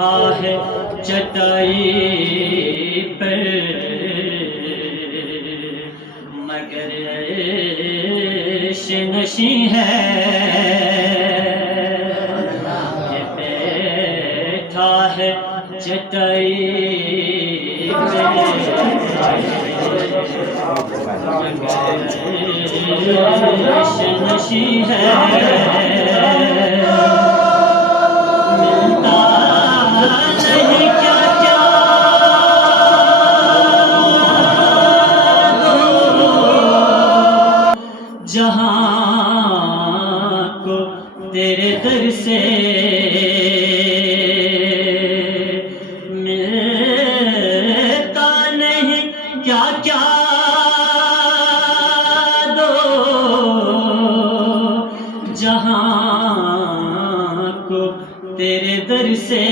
بیٹھا ہے چٹائی پر مگر عیش نشیں ہے کہ بیٹھا ہے چٹائی پر عیش نشیں ہے ملتا نہیں کیا کیا جہاں کو تیرے در سے ملتا نہیں کیا کیا دو جہاں کو تیرے در سے